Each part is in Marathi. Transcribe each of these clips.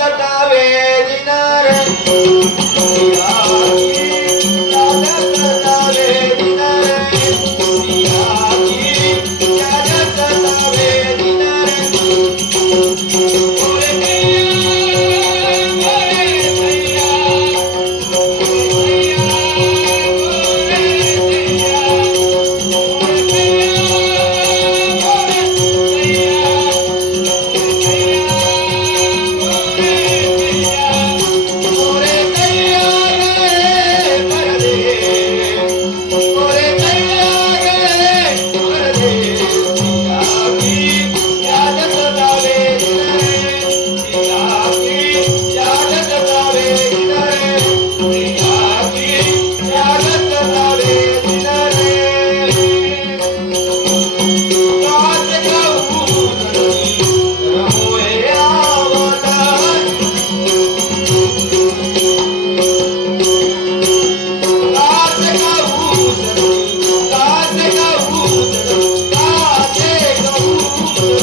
સતાવે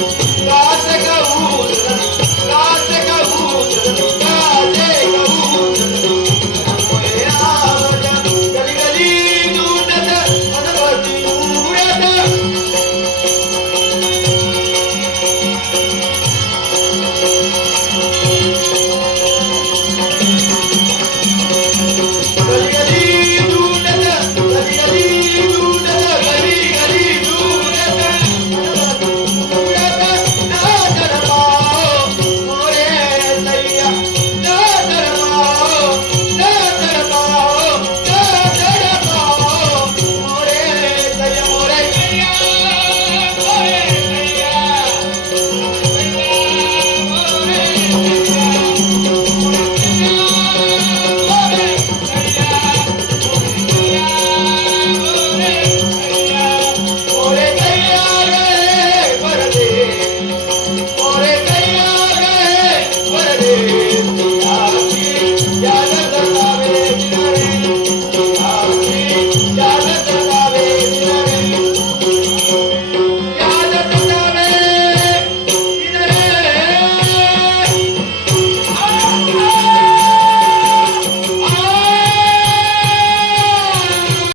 कास गऊ